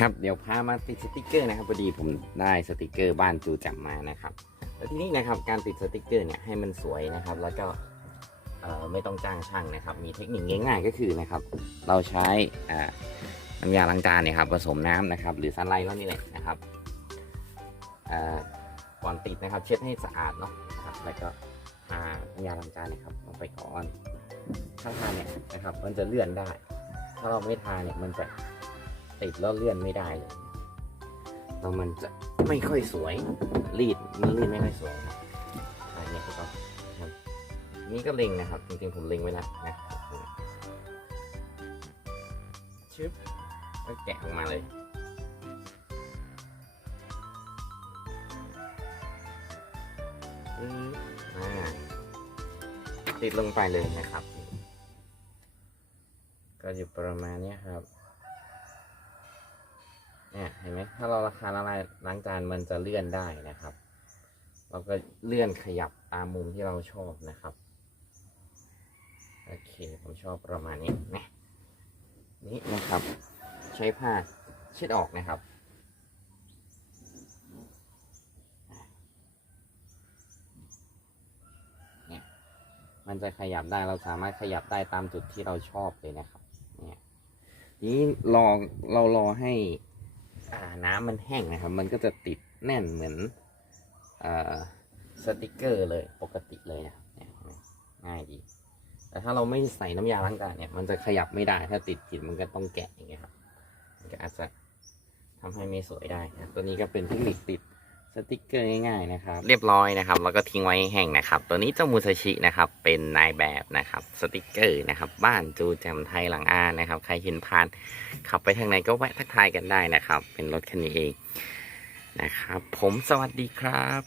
ครับเดี๋ยวพามาติดสติกเกอร์นะครับพอดีผมได้สติกเกอร์บ้านจูจับมานะครับ แล้วทีนี้นะครับการติดสติกเกอร์เนี่ยให้มันสวยนะครับ แล้วก็ไม่ต้องจ้างช่างนะครับ มีเทคนิคง่ายๆก็คือนะครับ เราใช้น้ำยาล้างจานเนี่ยครับผสมน้ำนะครับ หรือซันไลท์แล้วนี่แหละนะครับก่อนติดนะครับ เช็ดให้สะอาดเนาะครับแล้วก็ทาน้ำยาล้างจานเนะครับลงไปก่อนถ้าทาเนี่ยนะครับ มันจะเลื่อนได้ ถ้าเราไม่ทาเนี่ยมันจะ ติดแล้วเลื่อนไม่ได้เลยแล้วมันจะไม่ค่อยสวยรีดมันรีดไม่ค่อยสวยนะอันนี้ก็ต้องนะครับนี่ก็เล็งนะครับ จริงๆผมเล็งไว้แล้วนะชึบก็แกะออกมาเลยอืมอ่าติดลงไปเลยนะครับ ก็อยู่ประมาณเนี้ยครับ เนี่ยเห็นไหมถ้าเราราคาละลายล้างจานมันจะเลื่อนได้นะครับ เราก็เลื่อนขยับตามมุมที่เราชอบนะครับโอเคผมชอบประมาณนี้นะนี่นะครับ ใช้ผ้าเช็ดออกนะครับเนี่ยมันจะขยับได้เราสามารถขยับได้ตามจุดที่เราชอบเลยนะครับ เนี่ยนี้รอเรารอให้ น้ำมันแห้งนะครับ มันก็จะติดแน่นเหมือนอสติกเกอร์เลยปกติเลยนะง่ายดีแต่ถ้าเราไม่ใส่น้ำยาล้างจานเนี่ย มันจะขยับไม่ได้ถ้าติดผิดมันก็ต้องแกะอย่างเงี้ยครับมันก็อาจจะทำให้ไม่สวยได้นะตัวนี้ก็เป็นเทคนิคติด สติกเกอร์ง่ายๆนะครับ เรียบร้อยนะครับ แล้วก็ทิ้งไว้แห้งนะครับ ตัวนี้เจ้ามูซาชินะครับ เป็นนายแบบนะครับ สติกเกอร์นะครับ บ้านจูแจมไทยหลังอานะครับ ใครเห็นผ่านขับไปทางไหนก็แวะทักทายกันได้นะครับ เป็นรถคันนี้เองนะครับ ผมสวัสดีครับ